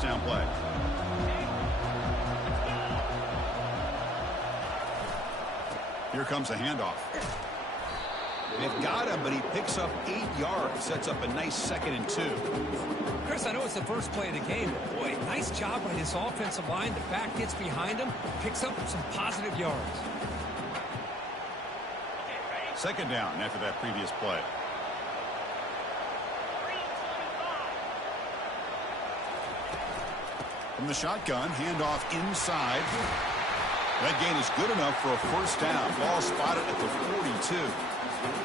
first down play. Here comes a handoff. They've got him, but he picks up 8 yards. Sets up a nice 2nd and 2. Chris, I know it's the first play of the game, but boy, nice job by this offensive line. The back gets behind him, picks up some positive yards. 2nd down after that previous play. From the shotgun, handoff inside. That gain is good enough for a first down. Ball spotted at the 42.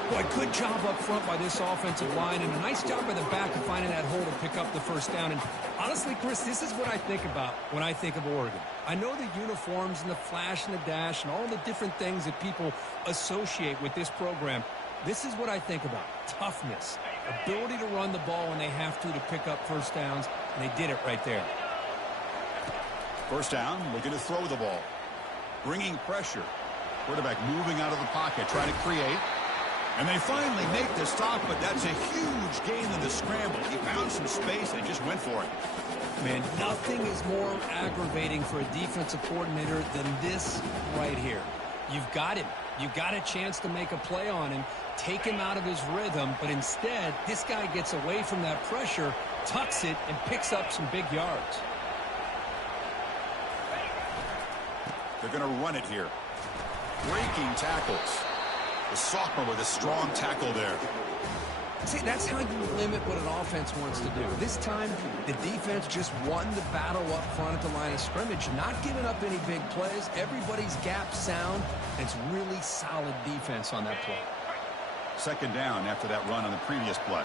Boy, good job up front by this offensive line, and a nice job by the back of finding that hole to pick up the first down. And honestly, Chris, this is what I think about when I think of Oregon. I know the uniforms and the flash and the dash and all the different things that people associate with this program. This is what I think about. Toughness, ability to run the ball when they have to pick up first downs, and they did it right there. First down, looking to throw the ball. Bringing pressure. Quarterback moving out of the pocket, trying to create. And they finally make the stop, but that's a huge gain in the scramble. He found some space and just went for it. Man, nothing is more aggravating for a defensive coordinator than this right here. You've got him. You've got a chance to make a play on him, take him out of his rhythm, but instead, this guy gets away from that pressure, tucks it, and picks up some big yards. They're going to run it here. Breaking tackles. The sophomore with a strong tackle there. See, that's how you limit what an offense wants to do. This time, the defense just won the battle up front at the line of scrimmage, not giving up any big plays. Everybody's gap sound, and it's really solid defense on that play. 2nd down after that run on the previous play.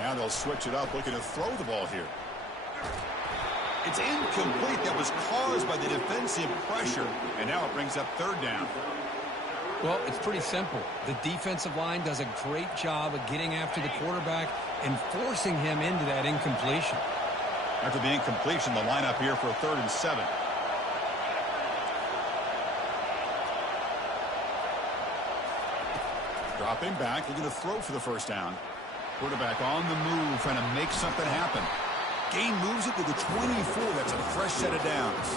Now they'll switch it up, looking to throw the ball here. It's incomplete. That was caused by the defensive pressure. And now it brings up 3rd down. Well, it's pretty simple. The defensive line does a great job of getting after the quarterback and forcing him into that incompletion. After the incompletion, the lineup here for a 3rd and 7. Dropping back, looking to throw for the first down. Quarterback on the move, trying to make something happen. Gain moves it to the 24. That's a fresh set of downs.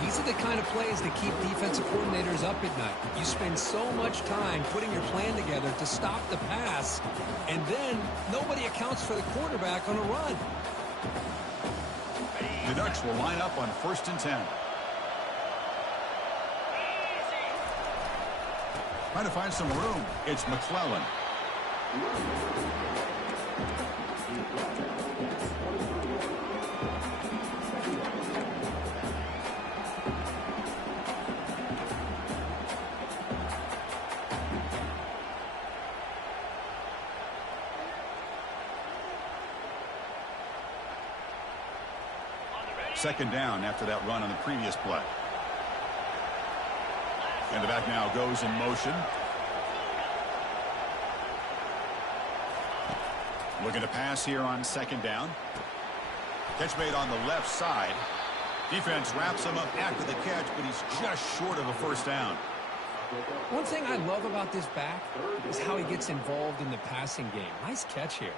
These are the kind of plays that keep defensive coordinators up at night. You spend so much time putting your plan together to stop the pass, and then nobody accounts for the quarterback on a run. The Ducks will line up on 1st and 10. Trying to find some room. It's McClellan. Second down after that run on the previous play. And the back now goes in motion. Looking to pass here on 2nd down. Catch made on the left side. Defense wraps him up after the catch, but he's just short of a first down. One thing I love about this back is how he gets involved in the passing game. Nice catch here.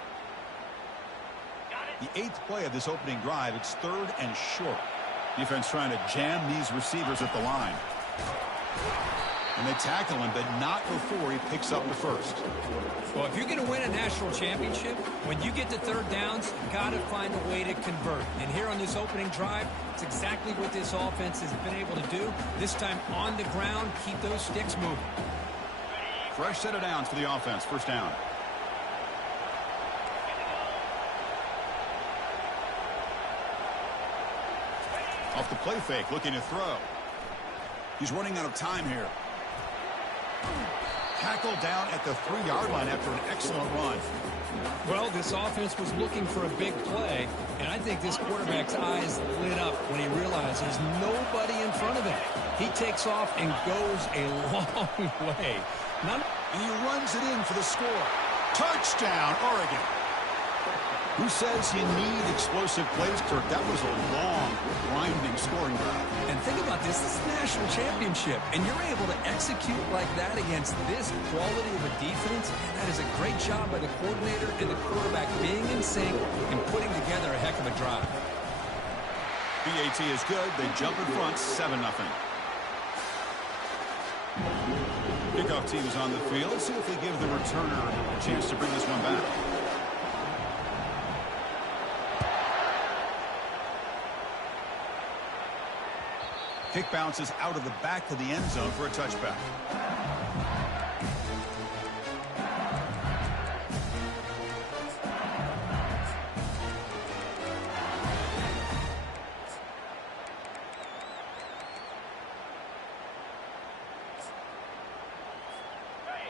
The 8th play of this opening drive, it's 3rd and short. Defense trying to jam these receivers at the line. And they tackle him, but not before he picks up the first. Well, if you're going to win a national championship, when you get to 3rd downs, you've got to find a way to convert. And here on this opening drive, it's exactly what this offense has been able to do. This time on the ground, keep those sticks moving. Fresh set of downs for the offense. First down. Off the play fake, looking to throw. He's running out of time here. Tackled down at the 3-yard line after an excellent run. Well, this offense was looking for a big play, and I think this quarterback's eyes lit up when he realized there's nobody in front of him. He takes off and goes a long way. And he runs it in for the score. Touchdown, Oregon. Who says you need explosive plays, Kirk? That was a long, grinding scoring drive. And think about this. This is a national championship, and you're able to execute like that against this quality of a defense. And that is a great job by the coordinator and the quarterback being in sync and putting together a heck of a drive. PAT is good. They jump in front, 7-0. Kickoff team is on the field. Let's see if they give the returner a chance to bring this one back. Kick bounces out of the back of the end zone for a touchback.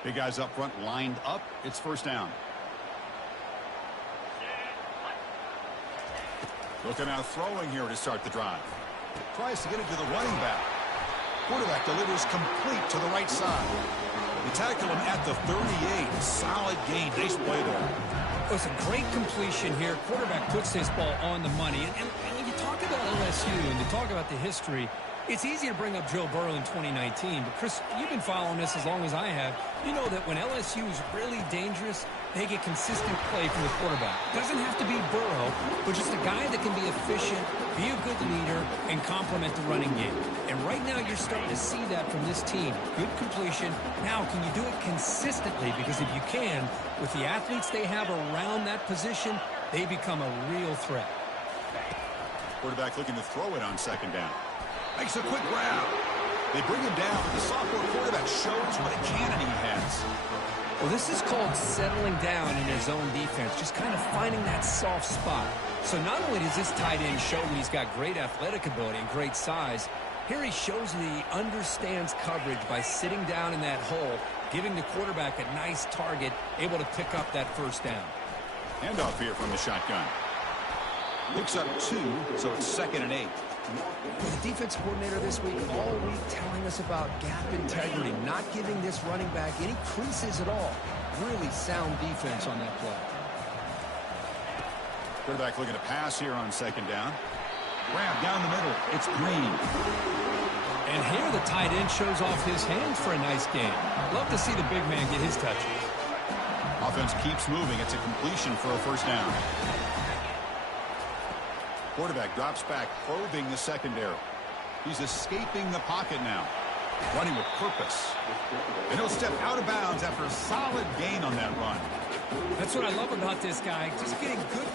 Big guys up front lined up. It's first down. Looking out throwing here to start the drive. Tries to get it to the running back. Quarterback delivers complete to the right side. They tackle him at the 38. Solid gain. Nice play there. It was a great completion here. Quarterback puts this ball on the money. And when you talk about LSU and you talk about the history, it's easy to bring up Joe Burrow in 2019. But, Chris, you've been following this as long as I have. You know that when LSU is really dangerous, they get consistent play from the quarterback. Doesn't have to be Burrow, but just a guy that can be efficient, be a good leader, and complement the running game. And right now you're starting to see that from this team. Good completion. Now, can you do it consistently? Because if you can, with the athletes they have around that position, they become a real threat. Quarterback looking to throw it on second down. Makes a quick grab. They bring him down, but the sophomore quarterback shows what a cannon he has. Well, this is called settling down in his own defense, just kind of finding that soft spot. So not only does this tight end show that he's got great athletic ability and great size, here he shows that he understands coverage by sitting down in that hole, giving the quarterback a nice target, able to pick up that first down. Handoff here from the shotgun. Picks up 2, so it's 2nd and 8. The defense coordinator this week all week telling us about gap integrity, not giving this running back any creases at all. Really sound defense on that play. Quarterback looking to pass here on second down. Grab down the middle. It's Green. And here the tight end shows off his hands for a nice game. Love to see the big man get his touches. Offense keeps moving. It's a completion for a first down. Quarterback drops back, probing the secondary. He's escaping the pocket now. Running with purpose. And he'll step out of bounds after a solid gain on that run. That's what I love about this guy. Just getting good.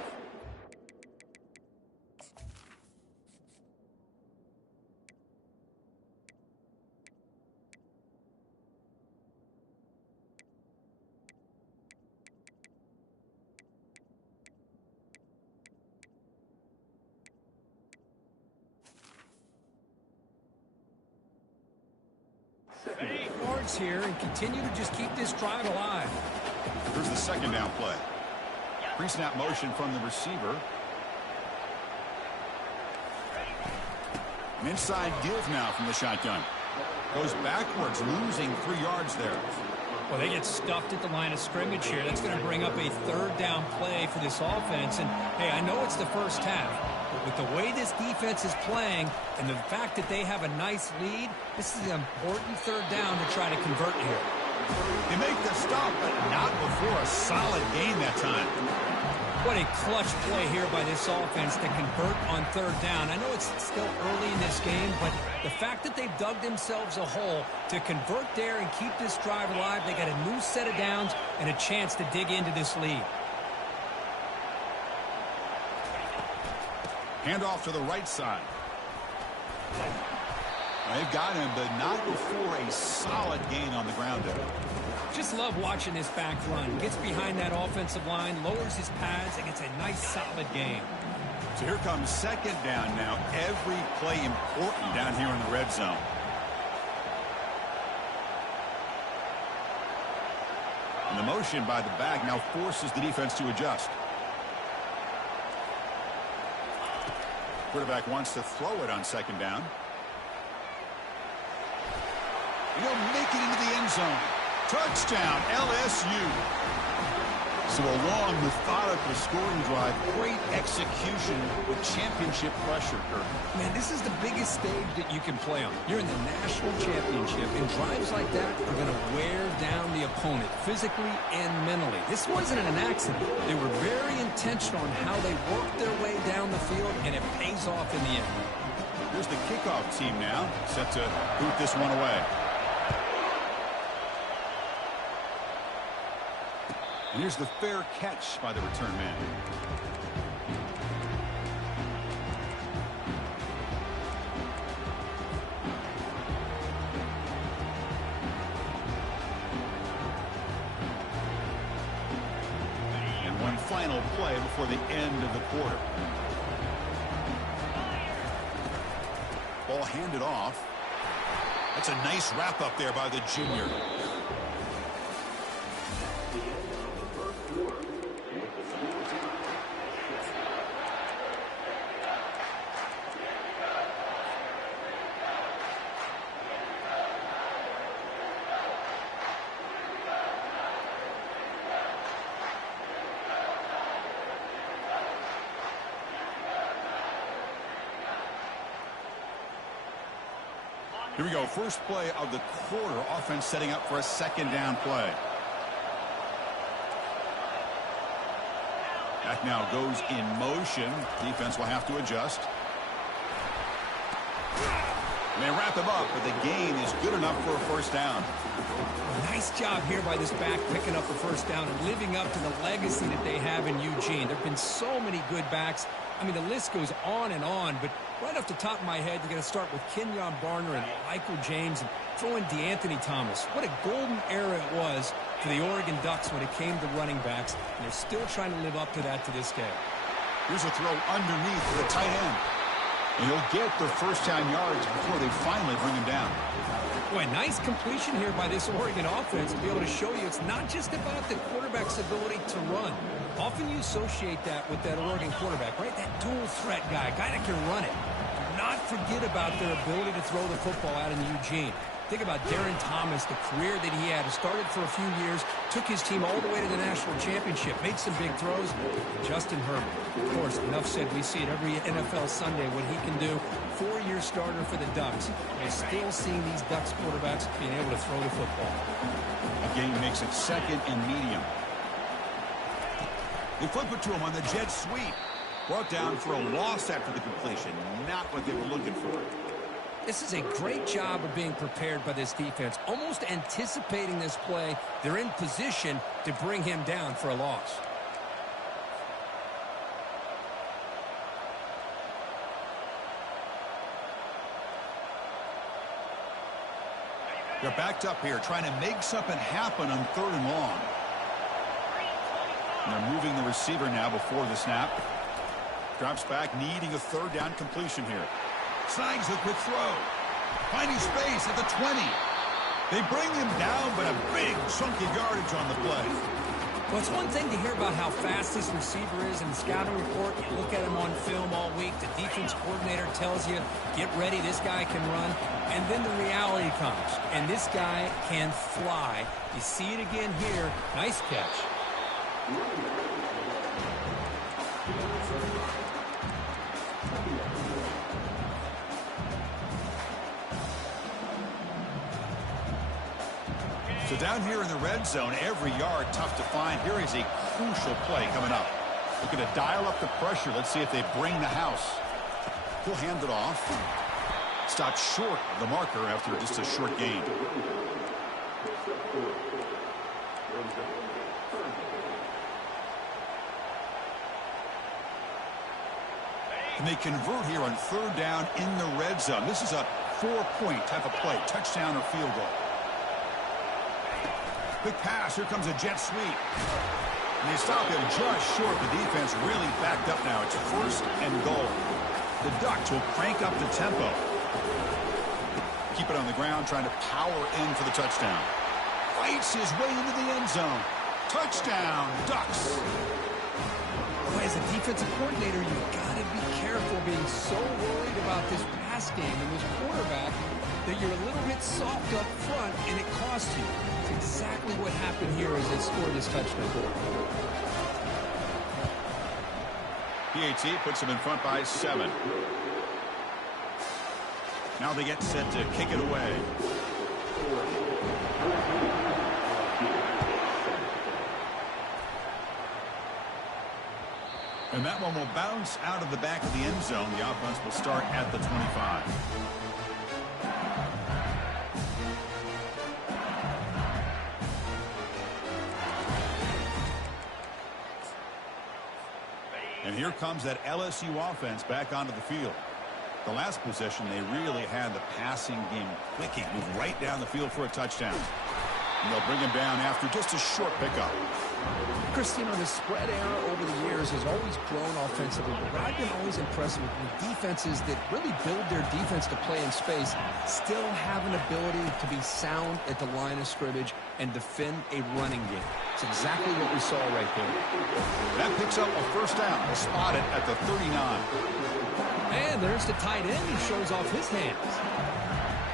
Yards here and continue to just keep this drive alive. Here's the second down play. Pre-snap motion from the receiver. An inside give now from the shotgun. Goes backwards, losing 3 yards there. Well, they get stuffed at the line of scrimmage here. That's going to bring up a third down play for this offense. And, hey, I know it's the first half, but with the way this defense is playing and the fact that they have a nice lead, this is an important third down to try to convert here. They make the stop, but not before a solid gain that time. What a clutch play here by this offense to convert on third down. I know it's still early in this game, but the fact that they've dug themselves a hole to convert there and keep this drive alive, they got a new set of downs and a chance to dig into this lead. Handoff to the right side. They've got him, but not before a solid gain on the ground there. Just love watching this back run. Gets behind that offensive line, lowers his pads, and gets a nice solid gain. So here comes second down now. Every play important down here in the red zone. And the motion by the back now forces the defense to adjust. Quarterback wants to throw it on second down. And he'll make it into the end zone. Touchdown, LSU. So a long, methodical scoring drive. Great execution with championship pressure, Kirk. Man, this is the biggest stage that you can play on. You're in the national championship, and drives like that are going to wear down the opponent physically and mentally. This wasn't an accident. They were very intentional on how they worked their way down the field, and it pays off in the end. Here's the kickoff team now, set to boot this one away. And here's the fair catch by the return man. And one final play before the end of the quarter. Ball handed off. That's a nice wrap up there by the junior. Here we go. First play of the quarter. Offense setting up for a second down play. Back now goes in motion. Defense will have to adjust. And they wrap him up, but the gain is good enough for a first down. Nice job here by this back picking up the first down and living up to the legacy that they have in Eugene. There have been so many good backs. I mean, the list goes on and on, but right off the top of my head, you're going to start with Kenyon Barner and Michael James and throw in DeAnthony Thomas. What a golden era it was for the Oregon Ducks when it came to running backs, and they're still trying to live up to that to this day. Here's a throw underneath for the tight end. And he'll get the first down yards before they finally bring him down. Boy, nice completion here by this Oregon offense to be able to show you it's not just about the quarterback's ability to run. Often you associate that with that Oregon quarterback, right? That dual threat guy that can run it. Do not forget about their ability to throw the football out in Eugene. Think about Darren Thomas, the career that he had. He started for a few years, took his team all the way to the national championship, made some big throws. Justin Herbert, of course, enough said. We see it every NFL Sunday what he can do. 4-year starter for the Ducks. We're still seeing these Ducks quarterbacks being able to throw the football. Again, makes it second and medium. They flip it to him on the jet sweep. Brought down for a loss after the completion. Not what they were looking for. This is a great job of being prepared by this defense, almost anticipating this play. They're in position to bring him down for a loss. They're backed up here, trying to make something happen on 3rd and long. And they're moving the receiver now before the snap. Drops back, needing a 3rd down completion here. Snags the quick throw. Finding space at the 20. They bring him down, but a big chunky yardage on the play. Well, it's one thing to hear about how fast this receiver is in the scouting report. You look at him on film all week. The defense coordinator tells you, get ready, this guy can run. And then the reality comes, and this guy can fly. You see it again here. Nice catch. So down here in the red zone, every yard tough to find. Here is a crucial play coming up. Looking to dial up the pressure. Let's see if they bring the house. He'll hand it off. Stopped short of the marker after just a short gain. And they convert here on 3rd down in the red zone. This is a 4-point type of play, touchdown or field goal. Quick pass, here comes a jet sweep. And they stop him just short. The defense really backed up now. It's 1st and goal. The Ducks will crank up the tempo. Keep it on the ground, trying to power in for the touchdown. Fights his way into the end zone. Touchdown, Ducks. Boy, as a defensive coordinator, you've got to be careful being so worried about this pass game and this quarterback. that you're a little bit soft up front and it costs you. It's exactly what happened here as they scored this touchdown. PAT puts them in front by 7. Now they get set to kick it away. And that one will bounce out of the back of the end zone. The offense will start at the 25. And here comes that LSU offense back onto the field. The last possession, they really had the passing game clicking. Move right down the field for a touchdown. And they'll bring him down after just a short pickup. Chris, you know, the spread era over the years has always grown offensively, but what I've been always impressed with defenses that really build their defense to play in space still have an ability to be sound at the line of scrimmage and defend a running game. It's exactly what we saw right there. That picks up a first down. Spotted at the 39. And there's the tight end. He shows off his hands.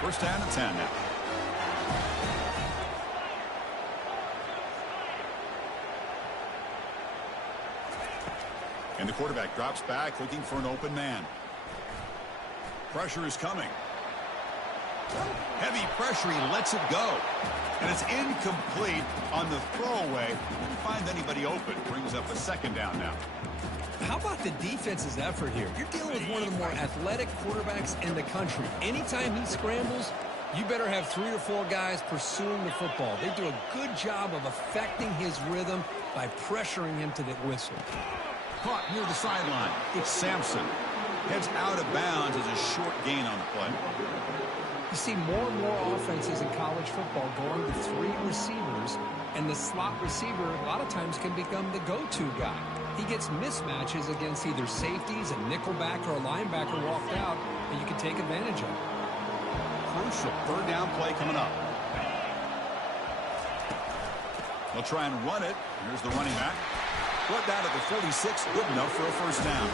First down and 10 now. And the quarterback drops back looking for an open man. Pressure is coming. Heavy pressure. He lets it go. And it's incomplete on the throwaway. Didn't find anybody open. Brings up a second down now. How about the defense's effort here? You're dealing with one of the more athletic quarterbacks in the country. Anytime he scrambles, you better have 3 or 4 guys pursuing the football. They do a good job of affecting his rhythm by pressuring him to the whistle. Caught near the sideline. It's Sampson. Heads out of bounds as a short gain on the play. You see more and more offenses in college football going to 3 receivers, and the slot receiver a lot of times can become the go-to guy. He gets mismatches against either safeties, a nickelback, or a linebacker walked out, and you can take advantage of it. Crucial third down play coming up. They'll try and run it. Here's the running back. Brought down at the 46, good enough for a first down.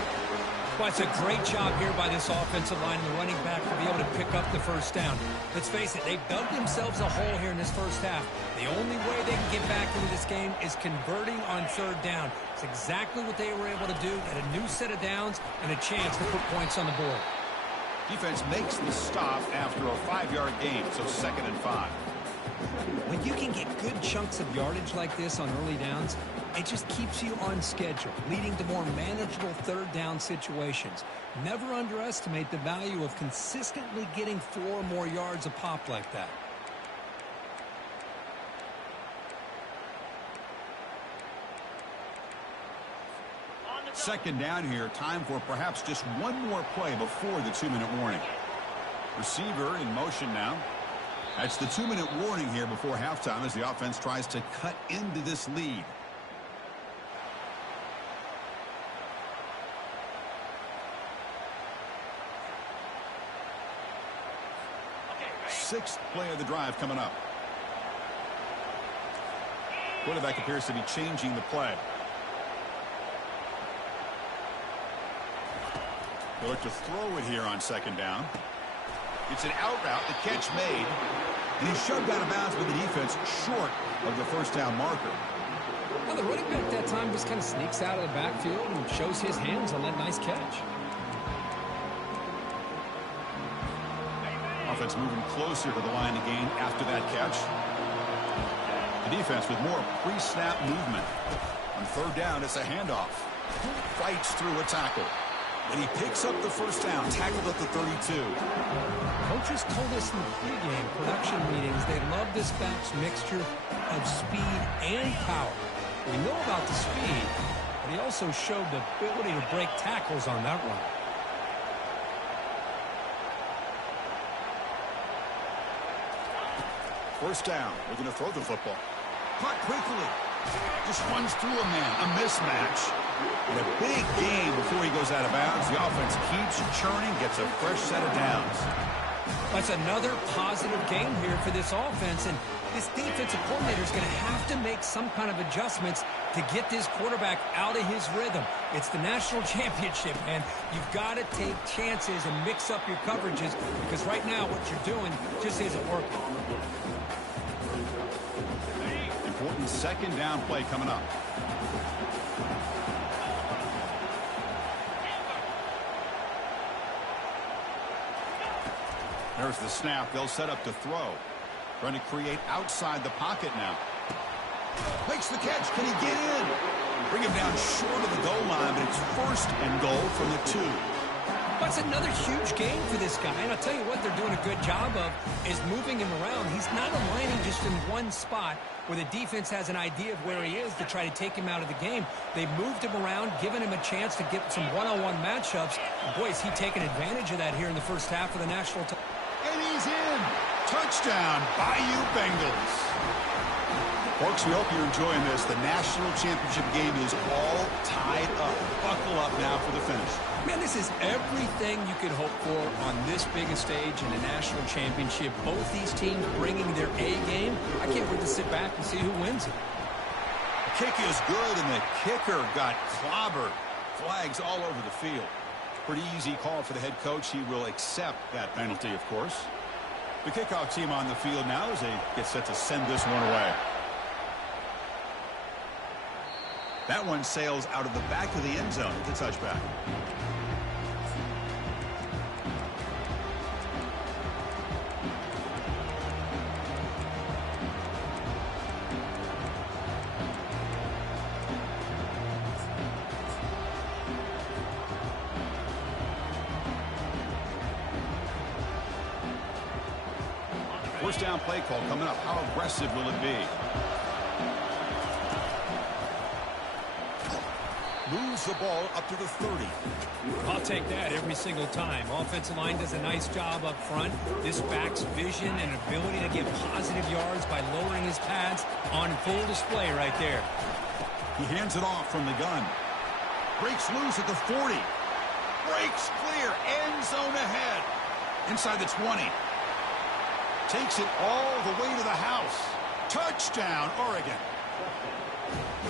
Well, it's a great job here by this offensive line and the running back to be able to pick up the first down. Let's face it, they've dug themselves a hole here in this first half. The only way they can get back into this game is converting on third down. It's exactly what they were able to do. Get a new set of downs and a chance to put points on the board. Defense makes the stop after a 5-yard gain, so 2nd and 5. When you can get good chunks of yardage like this on early downs, it just keeps you on schedule, leading to more manageable third down situations. Never underestimate the value of consistently getting 4 or more yards a pop like that. Second down here. Time for perhaps just one more play before the 2-minute warning. Receiver in motion now. That's the 2-minute warning here before halftime as the offense tries to cut into this lead. Sixth play of the drive coming up. Quarterback appears to be changing the play. They look to throw it here on second down. It's an out route, the catch made, and he's shoved out of bounds with the defense short of the first down marker. Well, the running back that time just kind of sneaks out of the backfield and shows his hands on that nice catch. Offense moving closer to the line again after that catch. The defense with more pre-snap movement. On third down, it's a handoff. Fights through a tackle. And he picks up the first down, tackled at the 32. Coaches told us in the pregame production meetings they love this back's mixture of speed and power. We know about the speed, but he also showed the ability to break tackles on that one. First down, looking to throw the football. Caught quickly. Just runs through a man, a mismatch. And a big gain before he goes out of bounds. The offense keeps churning, gets a fresh set of downs. That's another positive game here for this offense, and this defensive coordinator is going to have to make some kind of adjustments to get this quarterback out of his rhythm. It's the national championship, and you've got to take chances and mix up your coverages because right now what you're doing just isn't working. Important second down play coming up. There's the snap. They'll set up to throw. Trying to create outside the pocket now. Makes the catch. Can he get in? Bring him down short of the goal line, but it's first and goal from the 2. That's another huge game for this guy, and I'll tell you what they're doing a good job of is moving him around. He's not aligning just in one spot where the defense has an idea of where he is to try to take him out of the game. They've moved him around, given him a chance to get some one-on-one matchups. Boy, is he taking advantage of that here in the first half of the national title. And he's in. Touchdown, Bayou Bengals. Folks, we hope you're enjoying this. The national championship game is all tied up. Buckle up now for the finish. Man, this is everything you could hope for on this biggest stage in a national championship. Both these teams bringing their A game. I can't wait to sit back and see who wins it. The kick is good, and the kicker got clobbered. Flags all over the field. Pretty easy call for the head coach. He will accept that penalty, of course. The kickoff team on the field now as they get set to send this one away. That one sails out of the back of the end zone at the touchback. First down play call coming up. How aggressive will it be? Moves the ball up to the 30. I'll take that every single time. Offensive line does a nice job up front. This back's vision and ability to get positive yards by lowering his pads on full display right there. He hands it off from the gun. Breaks loose at the 40. Breaks clear. End zone ahead. Inside the 20. Takes it all the way to the house. Touchdown, Oregon.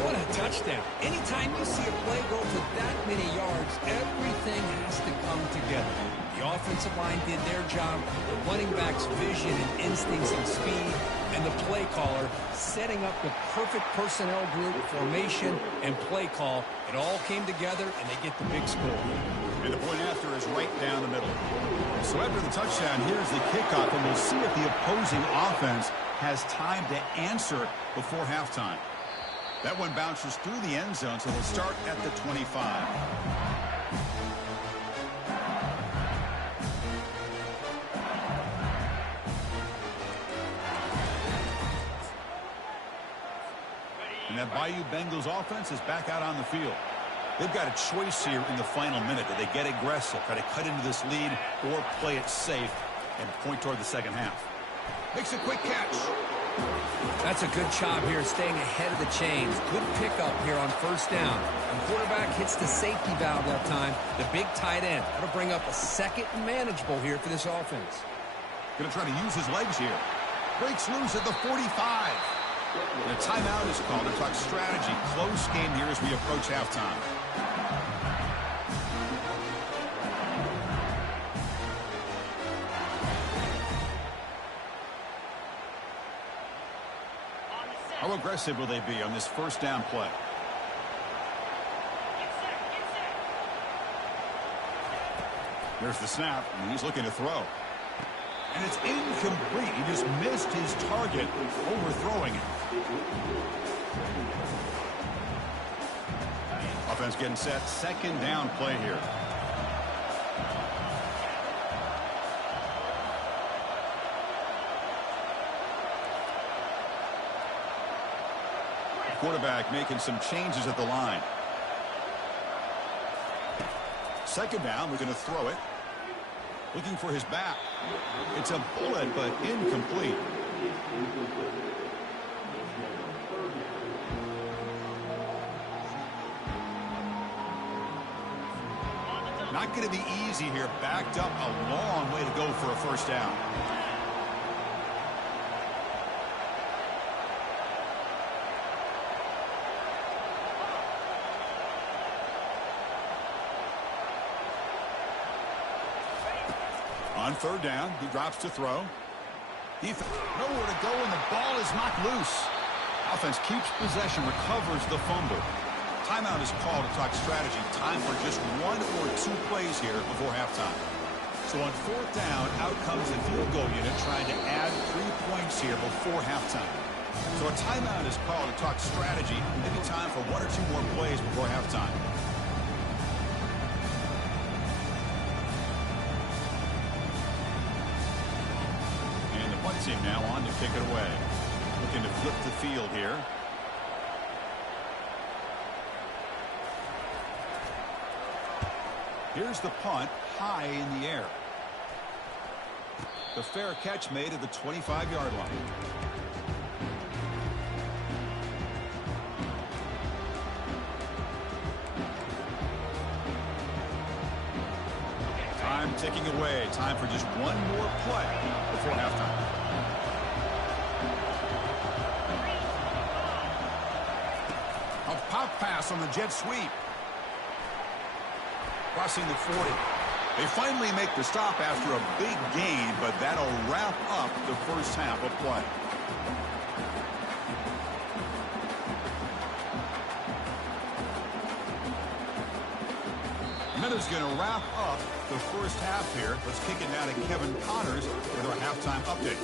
What a touchdown. Anytime you see a play go for that many yards, everything has to come together. The offensive line did their job, the running back's vision and instincts and speed, and the play caller setting up the perfect personnel group, formation, and play call. It all came together, and they get the big score. And the point after is right down the middle. So after the touchdown, here's the kickoff, and we'll see if the opposing offense has time to answer before halftime. That one bounces through the end zone, so they'll start at the 25. And that Bayou Bengals offense is back out on the field. They've got a choice here in the final minute. Do they get aggressive, try to cut into this lead, or play it safe and point toward the second half? Makes a quick catch. That's a good job here staying ahead of the chains. Good pickup here on first down. And quarterback hits the safety valve that time, the big tight end. That'll bring up a second and manageable here for this offense. Going to try to use his legs here. Breaks loose at the 45. And a timeout is called to talk strategy. Close game here as we approach halftime. How aggressive will they be on this first down play? There's the snap, and he's looking to throw. And it's incomplete. He just missed his target, overthrowing it. Offense getting set. Second down play here. Quarterback making some changes at the line. Second down, we're going to throw it. Looking for his back. It's a bullet, but incomplete. Not going to be easy here. Backed up a long way to go for a first down. On third down, he drops to throw. Nowhere to go, and the ball is knocked loose. Offense keeps possession, recovers the fumble. Timeout is called to talk strategy. Time for just 1 or 2 plays here before halftime. So on fourth down, out comes the field goal unit trying to add 3 points here before halftime. So a timeout is called to talk strategy. Maybe time for 1 or 2 more plays before halftime. And the punt team now on to kick it away. Looking to flip the field here. Here's the punt, high in the air. The fair catch made at the 25-yard line. Time ticking away. Time for just 1 more play before halftime. A pop pass on the jet sweep. Crossing the 40. They finally make the stop after a big gain, but that'll wrap up the first half of play. Minutes going to wrap up the first half here. Let's kick it now to Kevin Connors with our halftime update.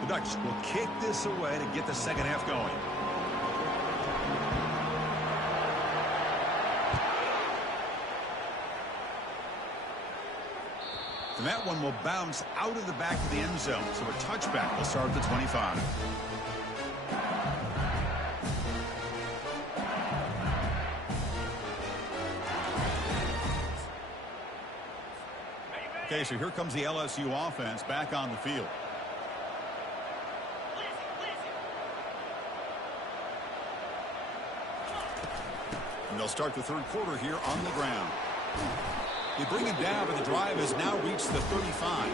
The Ducks will kick this away to get the second half going. And that one will bounce out of the back of the end zone. So a touchback will start at the 25. Okay, so here comes the LSU offense back on the field. And they'll start the third quarter here on the ground. They bring him down, but the drive has now reached the 35.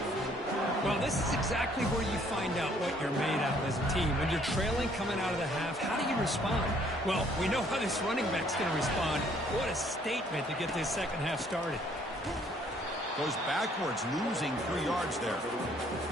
Well, this is exactly where you find out what you're made of as a team. When you're trailing coming out of the half, how do you respond? Well, we know how this running back's going to respond. What a statement to get this second half started. Goes backwards, losing 3 yards there.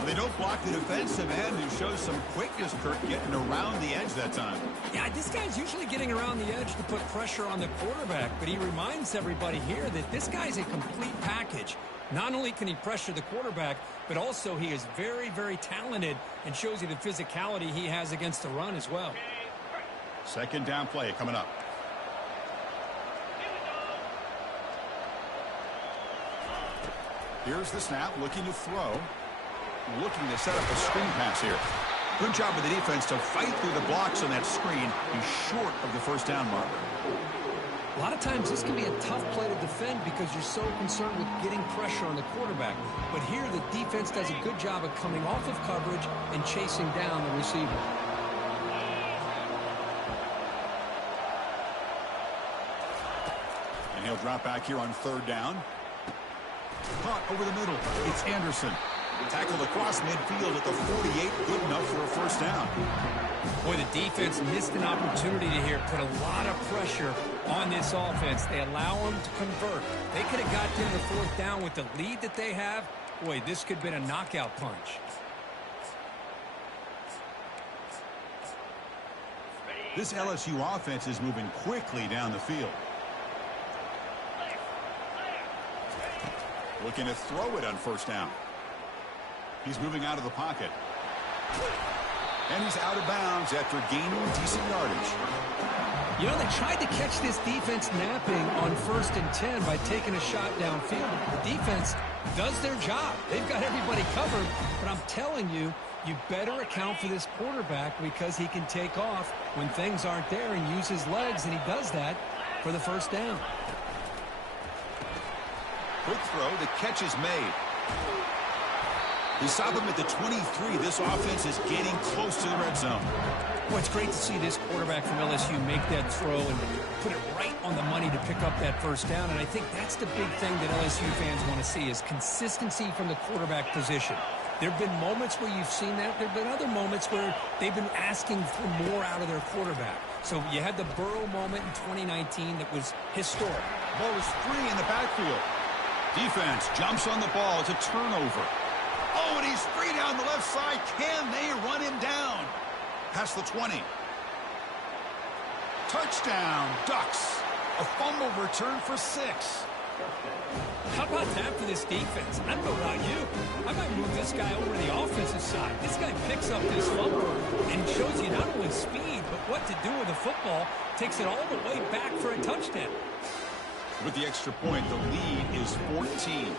They don't block the defensive end, who shows some quickness, Kirk, getting around the edge that time. Yeah, this guy's usually getting around the edge to put pressure on the quarterback, but he reminds everybody here that this guy's a complete package. Not only can he pressure the quarterback, but also he is very, very talented and shows you the physicality he has against the run as well. Second down play coming up. Here's the snap, looking to throw. Looking to set up a screen pass here. Good job of the defense to fight through the blocks on that screen. He's short of the first down marker. A lot of times this can be a tough play to defend because you're so concerned with getting pressure on the quarterback. But here the defense does a good job of coming off of coverage and chasing down the receiver. And he'll drop back here on third down. Caught over the middle. It's Anderson. Tackled across midfield at the 48. Good enough for a first down. Boy, the defense missed an opportunity to here put a lot of pressure on this offense. They allow them to convert. They could have got them the fourth down with the lead that they have. Boy, this could have been a knockout punch. This LSU offense is moving quickly down the field. Looking to throw it on first down. He's moving out of the pocket. And he's out of bounds after gaining decent yardage. You know, they tried to catch this defense napping on 1st and 10 by taking a shot downfield. The defense does their job. They've got everybody covered. But I'm telling you, you better account for this quarterback because he can take off when things aren't there and use his legs, and he does that for the first down. Quick throw. The catch is made. They stop him at the 23. This offense is getting close to the red zone. Well, it's great to see this quarterback from LSU make that throw and put it right on the money to pick up that first down. And I think that's the big thing that LSU fans want to see is consistency from the quarterback position. There have been moments where you've seen that. There have been other moments where they've been asking for more out of their quarterback. So you had the Burrow moment in 2019 that was historic. Ball is free in the backfield. Defense jumps on the ball. It's a turnover. Oh, and he's free down the left side. Can they run him down? Past the 20. Touchdown, Ducks. A fumble return for 6. How about that for this defense? I don't know about you. I might move this guy over to the offensive side. This guy picks up this fumble and shows you not only speed, but what to do with the football. Takes it all the way back for a touchdown. With the extra point, the lead is 14.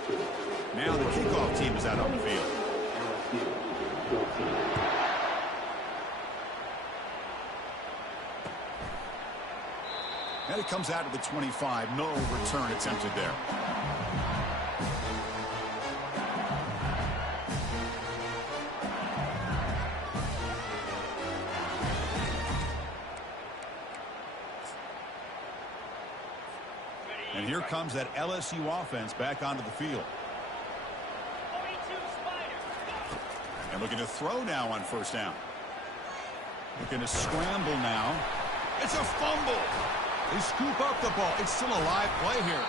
Now the kickoff team is out on the field. And it comes out to the 25. No return attempted there. And here comes that LSU offense back onto the field. And looking to throw now on first down. Looking to scramble now. It's a fumble. They scoop up the ball. It's still a live play here.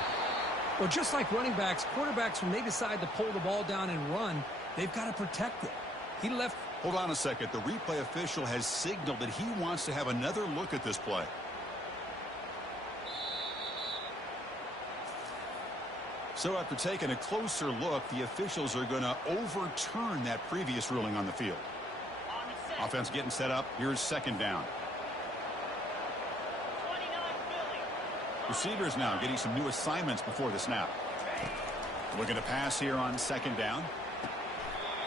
Well, just like running backs, quarterbacks, when they decide to pull the ball down and run, they've got to protect it. He left. Hold on a second. The replay official has signaled that he wants to have another look at this play. So after taking a closer look, the officials are going to overturn that previous ruling on the field. Offense getting set up. Here's second down. Receivers now getting some new assignments before the snap. Looking to pass here on second down.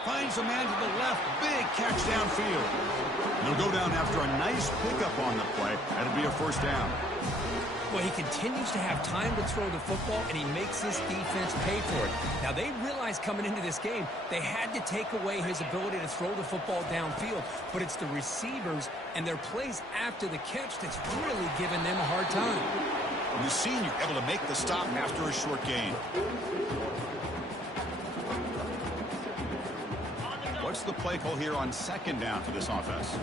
Finds a man to the left. Big catch downfield. They'll go down after a nice pickup on the play. That'll be a first down. Well, he continues to have time to throw the football, and he makes this defense pay for it. Now, they realized coming into this game they had to take away his ability to throw the football downfield, but it's the receivers and their plays after the catch that's really giving them a hard time. And the senior able to make the stop after a short gain. What's the play call here on second down for this offense?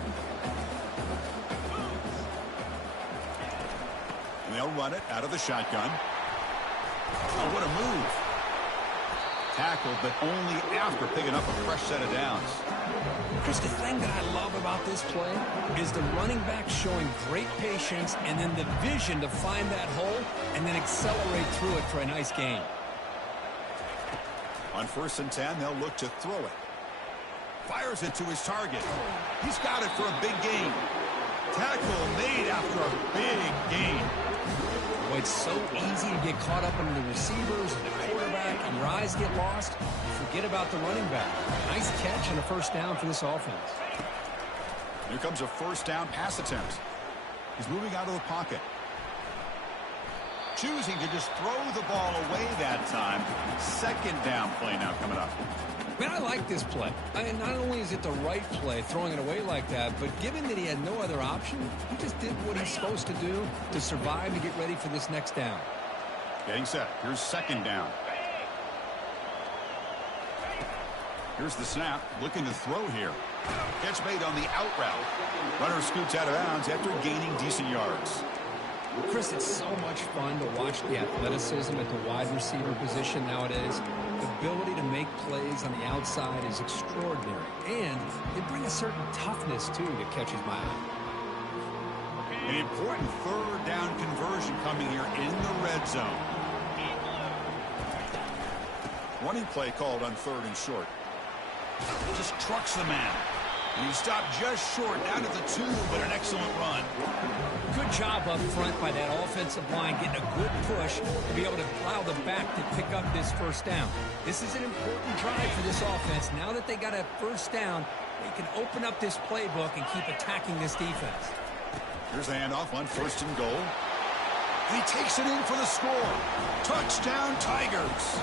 And they'll run it out of the shotgun. Oh, what a move. Tackled, but only after picking up a fresh set of downs. Chris, the thing that I love about this play is the running back showing great patience and then the vision to find that hole and then accelerate through it for a nice gain. On 1st and 10, they'll look to throw it. Fires it to his target. He's got it for a big gain. Tackle made after a big gain. Boy, it's so easy to get caught up in the receivers and the quarterback, and your eyes get lost. You forget about the running back. Nice catch and a first down for this offense. Here comes a first down pass attempt. He's moving out of the pocket. Choosing to just throw the ball away that time. Second down play now coming up. Man, I like this play. Not only is it the right play, throwing it away like that, but given that he had no other option, he just did what he's supposed to do to survive and get ready for this next down. Getting set. Here's second down. Here's the snap. Looking to throw here. Catch made on the out route. Runner scoots out of bounds after gaining decent yards. Chris, it's so much fun to watch the athleticism at the wide receiver position nowadays. The ability to make plays on the outside is extraordinary, and they bring a certain toughness, too, that catches my eye. An important third down conversion coming here in the red zone. Running play called on 3rd and short. Just trucks the man. And he stopped just short, down to the 2, but an excellent run. Good job up front by that offensive line, getting a good push to be able to allow the back to pick up this first down. This is an important drive for this offense. Now that they got a first down, they can open up this playbook and keep attacking this defense. Here's the handoff on 1st and goal. And he takes it in for the score. Touchdown, Tigers.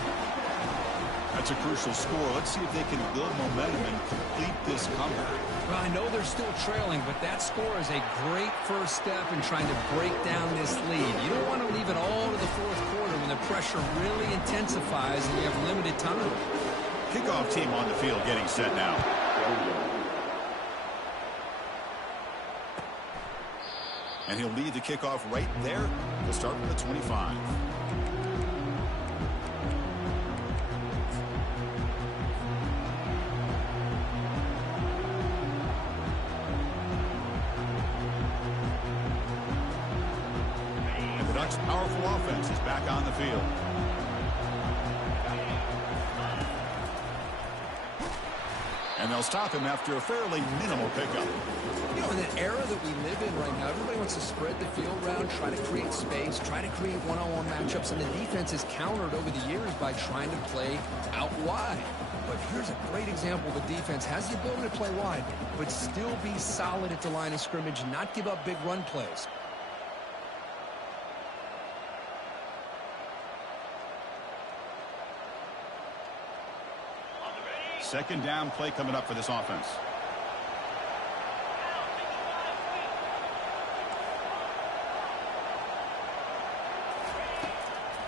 That's a crucial score. Let's see if they can build momentum and complete this comeback. Well, I know they're still trailing, but that score is a great first step in trying to break down this lead. You don't want to leave it all to the 4th quarter when the pressure really intensifies and you have limited time. Kickoff team on the field getting set now. And he'll lead the kickoff right there. We'll start with the 25. And the Ducks' powerful offense is back on the field. And they'll stop him after a fairly minimal pickup. You know, in the era that we live in right now, everybody wants to spread the field around, try to create space, try to create one-on-one matchups, and the defense is countered over the years by trying to play out wide. But here's a great example. The defense has the ability to play wide, but still be solid at the line of scrimmage, not give up big run plays. Second down play coming up for this offense.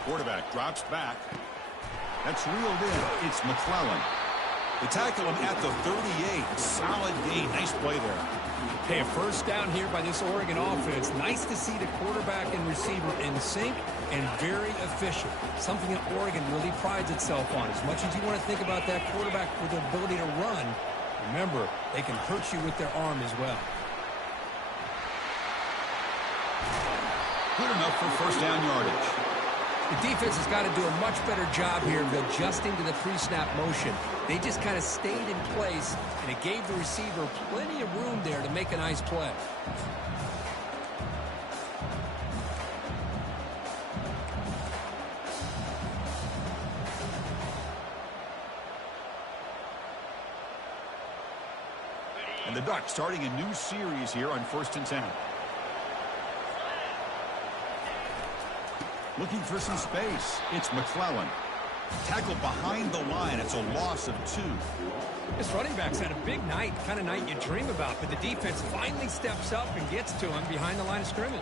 Quarterback drops back. That's reeled in. It's McClellan. They tackle him at the 38. Solid gain. Nice play there. Hey, a first down here by this Oregon offense. Nice to see the quarterback and receiver in sync and very efficient. Something that Oregon really prides itself on. As much as you want to think about that quarterback with the ability to run, remember, they can hurt you with their arm as well. Good enough for first down yardage. The defense has got to do a much better job here of adjusting to the pre-snap motion. They just kind of stayed in place, and it gave the receiver plenty of room there to make a nice play. And the Ducks starting a new series here on 1st and 10. Looking for some space. It's McClellan. Tackled behind the line. It's a loss of 2. This running back's had a big night, kind of night you dream about, but the defense finally steps up and gets to him behind the line of scrimmage.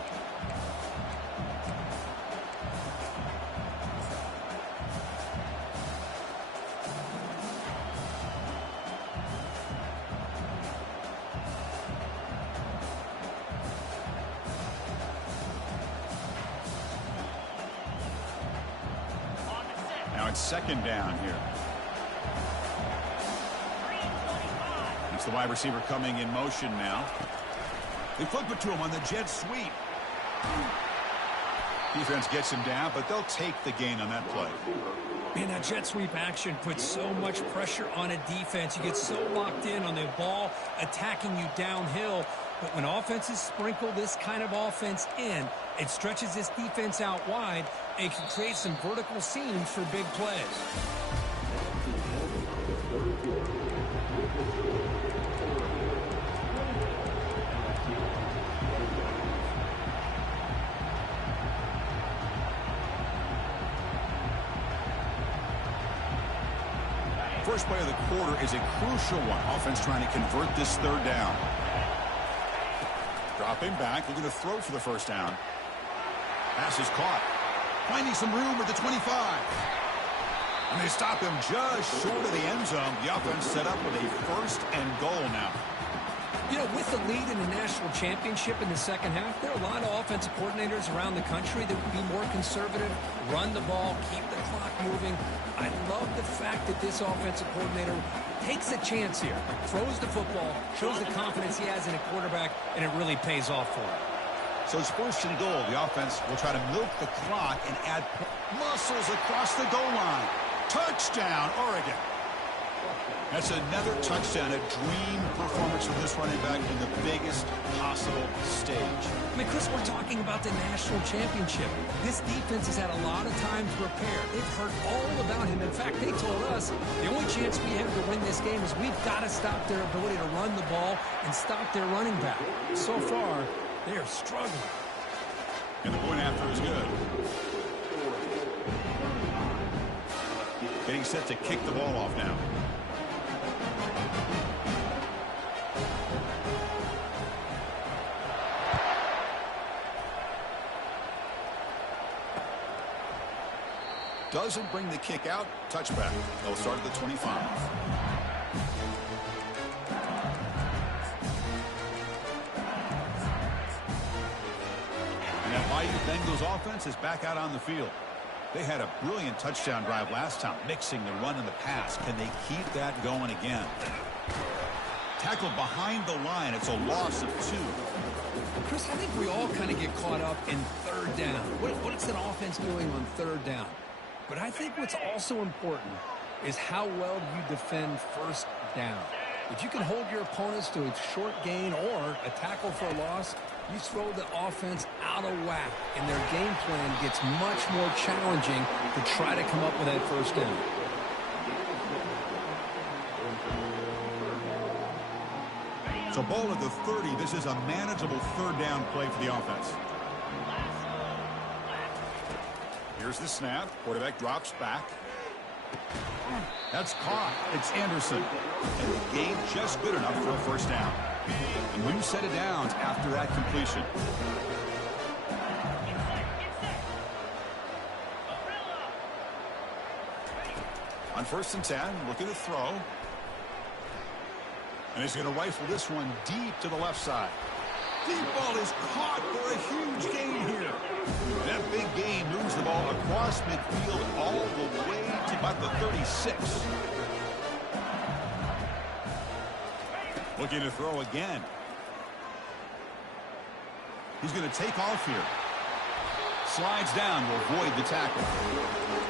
Now it's second down here. It's the wide receiver coming in motion now. They flip it to him on the jet sweep. Defense gets him down, but they'll take the gain on that play. Man, that jet sweep action puts so much pressure on a defense. You get so locked in on the ball attacking you downhill. But when offenses sprinkle this kind of offense in, it stretches this defense out wide and can create some vertical seams for big plays. First play of the quarter is a crucial one. Offense trying to convert this third down. Dropping back, looking to throw for the first down. Pass is caught. Finding some room at the 25. And they stop him just short of the end zone. The offense set up with a first and goal now. You know, with the lead in the national championship in the second half, there are a lot of offensive coordinators around the country that would be more conservative, run the ball, keep the clock moving. I love the fact that this offensive coordinator takes a chance here, throws the football, shows the confidence he has in a quarterback, and it really pays off for him. So it's first and goal. The offense will try to milk the clock and add muscles across the goal line. Touchdown, Oregon. That's another touchdown, a dream performance from this running back in the biggest possible stage. I mean, Chris, we're talking about the national championship. This defense has had a lot of time to prepare. They've heard all about him. In fact, they told us the only chance we have to win this game is we've got to stop their ability to run the ball and stop their running back. So far, they are struggling. And the point after is good. Getting set to kick the ball off now. Doesn't bring the kick out. Touchback. They'll start at the 25. And that Bayou Bengals offense is back out on the field. They had a brilliant touchdown drive last time, mixing the run and the pass. Can they keep that going again? Tackled behind the line. It's a loss of 2. Chris, I think we all kind of get caught up in third down. What's an offense doing on third down? But I think what's also important is how well you defend first down. If you can hold your opponents to a short gain or a tackle for a loss, you throw the offense out of whack, and their game plan gets much more challenging to try to come up with that first down. So ball at the 30. This is a manageable third down play for the offense. Here's the snap. Quarterback drops back. That's caught. It's Anderson. And the gain just good enough for a first down. And when you set it down after that completion. On 1st and 10, looking to throw. And he's going to rifle this one deep to the left side. Deep ball is caught for a huge gain here. That big gain moves the ball across midfield all the way to about the 36. Looking to throw again. He's going to take off here. Slides down to avoid the tackle.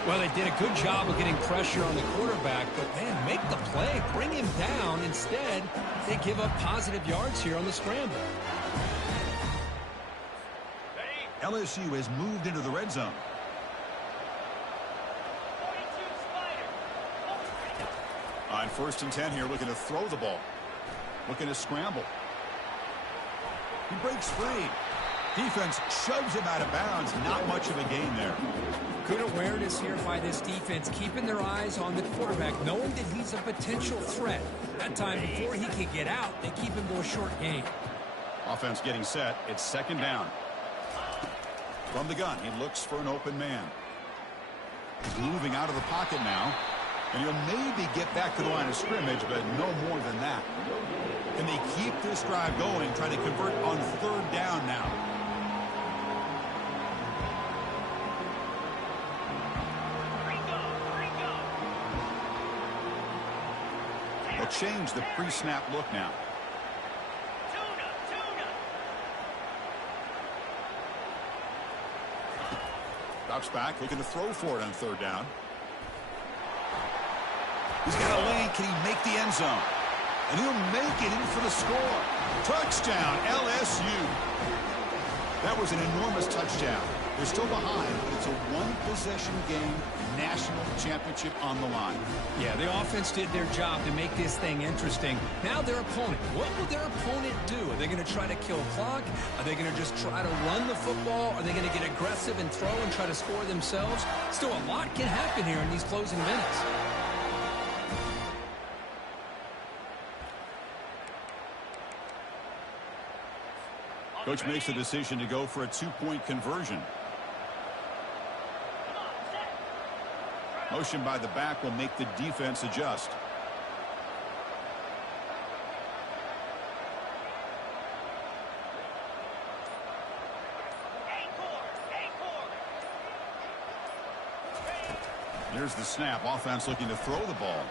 Well, they did a good job of getting pressure on the quarterback, but, man, make the play. Bring him down. Instead, they give up positive yards here on the scramble. LSU has moved into the red zone. On 1st and 10 here, looking to throw the ball. Looking to scramble. He breaks free. Defense shoves him out of bounds. Not much of a gain there. Good awareness here by this defense, keeping their eyes on the quarterback, knowing that he's a potential threat. That time, before he can get out, they keep him to a short gain. Offense getting set. It's 2nd down. From the gun, he looks for an open man. He's moving out of the pocket now. And he'll maybe get back to the line of scrimmage, but no more than that. Can they keep this drive going, trying to convert on 3rd down now? They'll change the pre-snap look now. Drops back, looking to throw for it on 3rd down. He's got a lane. Can he make the end zone? And he'll make it in for the score. Touchdown, LSU. That was an enormous touchdown. They're still behind, but it's a one-possession game, national championship on the line. Yeah, the offense did their job to make this thing interesting. Now their opponent. What will their opponent do? Are they going to try to kill clock? Are they going to just try to run the football? Are they going to get aggressive and throw and try to score themselves? Still, a lot can happen here in these closing minutes. Coach makes the decision to go for a 2-point conversion. Motion by the back will make the defense adjust. Here's the snap. Offense looking to throw the ball.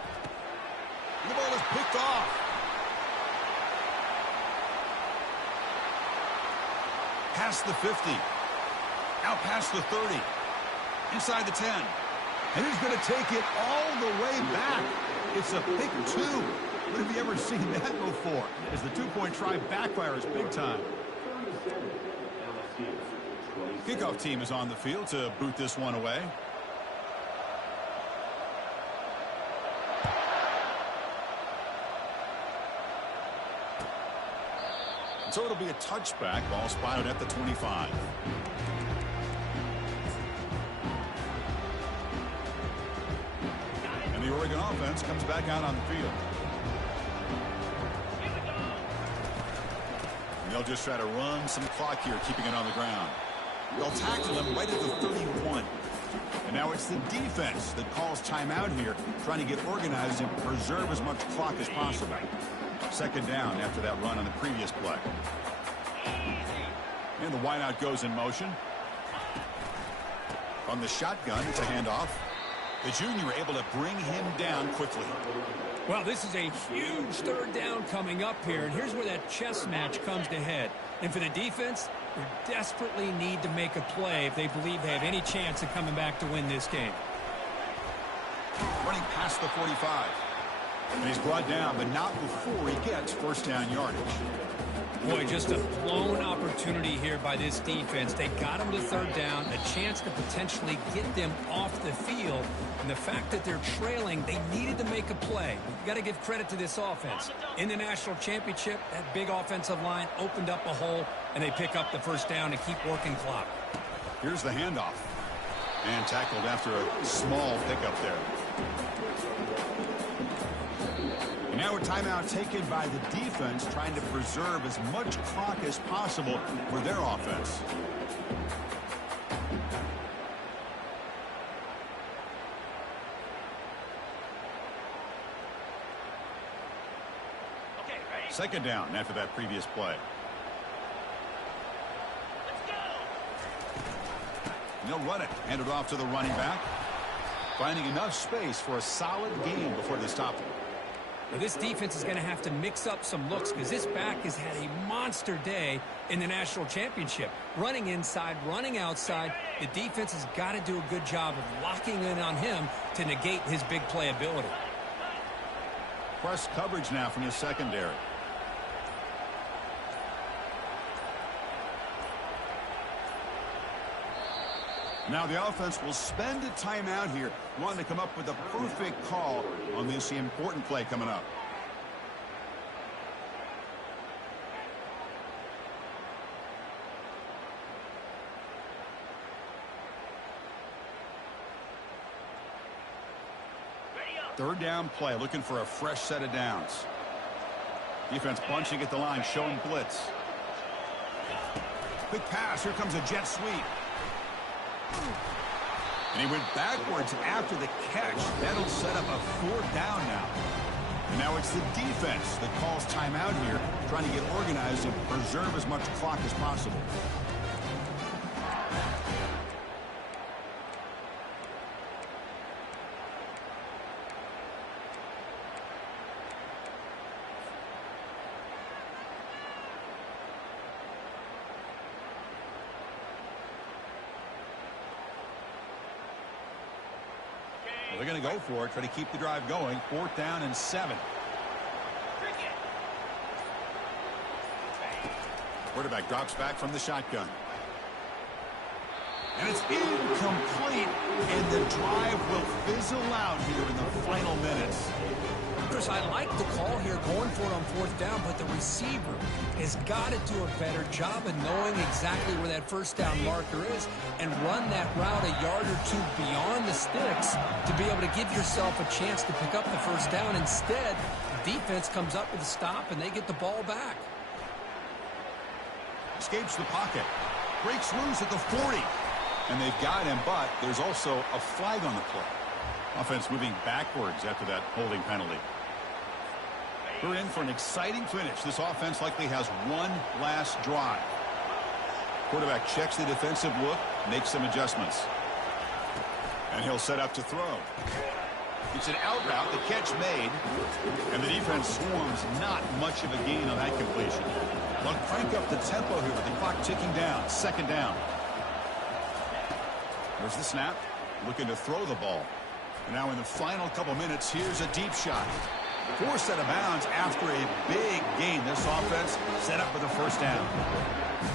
And the ball is picked off. Past the 50. Out past the 30. Inside the 10. And he's going to take it all the way back. It's a pick 2. When have you ever seen that before? As the 2-point try backfires big time. Kickoff team is on the field to boot this one away. So it'll be a touchback. Ball spotted at the 25. And the Oregon offense comes back out on the field. And they'll just try to run some clock here, keeping it on the ground. They'll tackle him right at the 31. And now it's the defense that calls timeout here, trying to get organized and preserve as much clock as possible. Second down after that run on the previous play. And the wideout goes in motion. From the shotgun, it's a handoff. The junior able to bring him down quickly. Well, this is a huge third down coming up here, and here's where that chess match comes to head. And for the defense, they desperately need to make a play if they believe they have any chance of coming back to win this game. Running past the 45. And he's brought down, but not before he gets first down yardage. Boy, just a blown opportunity here by this defense. They got him to third down, a chance to potentially get them off the field. And the fact that they're trailing, they needed to make a play. You got to give credit to this offense. In the national championship, that big offensive line opened up a hole, and they pick up the first down and keep working clock. Here's the handoff. And tackled after a small pickup there. Now a timeout taken by the defense, trying to preserve as much clock as possible for their offense. Okay, ready? Second down after that previous play. Let's go. And they'll run it. Hand it off to the running back. Finding enough space for a solid gain before they stop him. Now, this defense is going to have to mix up some looks because this back has had a monster day in the national championship. Running inside, running outside. The defense has got to do a good job of locking in on him to negate his big play ability. Press coverage now from the secondary. Now the offense will spend a timeout here, wanting to come up with a perfect call on this important play coming up. Third down play, looking for a fresh set of downs. Defense bunching at the line, showing blitz. Quick pass, here comes a jet sweep. And he went backwards after the catch. That'll set up a fourth down now. And now it's the defense that calls timeout here, trying to get organized and preserve as much clock as possible. They're going to go for it, try to keep the drive going. Fourth down and 7. Quarterback drops back from the shotgun. And it's incomplete, and the drive will fizzle out here in the final minutes. Chris, I like the call here, going for it on fourth down, but the receiver has got to do a better job of knowing exactly where that first down marker is and run that route a yard or two beyond the sticks to be able to give yourself a chance to pick up the first down. Instead, the defense comes up with a stop, and they get the ball back. Escapes the pocket. Breaks loose at the 40. And they've got him, but there's also a flag on the play. Offense moving backwards after that holding penalty. We're in for an exciting finish. This offense likely has one last drive. Quarterback checks the defensive look, makes some adjustments. And he'll set up to throw. It's an out route, the catch made, and the defense swarms not much of a gain on that completion. They'll crank up the tempo here with the clock ticking down. Second down. There's the snap. Looking to throw the ball. And now in the final couple minutes, here's a deep shot. Forced out of bounds after a big gain. This offense set up for the first down.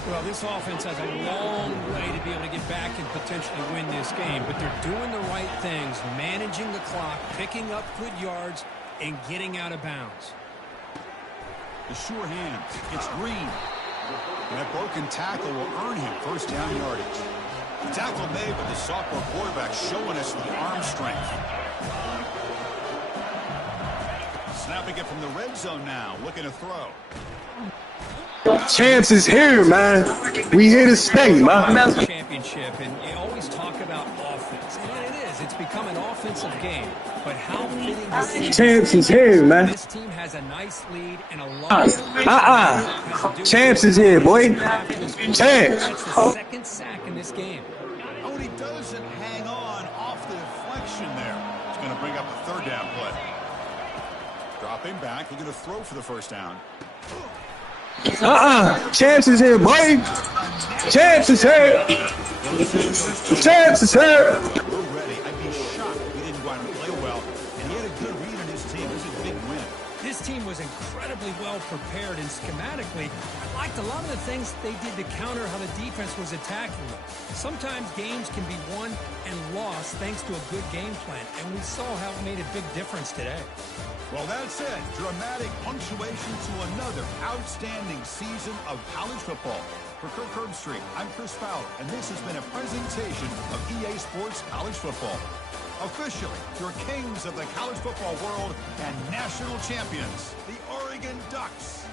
Well, this offense has a long way to be able to get back and potentially win this game, but they're doing the right things, managing the clock, picking up good yards, and getting out of bounds. The sure hands. It's Green. And that broken tackle will earn him first down yardage. The tackle made, but the sophomore quarterback showing us the arm strength. Snapping it from the red zone now, looking to throw. Champs is here, man. We here to stay, man. Championship, and you always talk about offense, and it is. It's become an offensive game. But how fitting this is. Champs is here, man. This team has a nice lead and a lot of Champs is here, boy. Champs. That's the second sack in this game. Oh, and he doesn't hang on off the deflection there. It's going to bring up a third down play. Dropping back, he's going to throw for the first down. Champs is here, boy. Champs is here. Champs is here. We're ready. I'd be shocked if he didn't go out and play well. And he had a good read on his team. This is a big win. This team was incredibly well prepared, and schematically, I liked a lot of the things they did to counter how the defense was attacking them. Sometimes games can be won and lost thanks to a good game plan, and we saw how it made a big difference today. Well, that's it. Dramatic punctuation to another outstanding season of college football. For Kirk Herbstreit, I'm Chris Fowler, and this has been a presentation of EA Sports College Football. Officially, your kings of the college football world and national champions, the Oregon Ducks.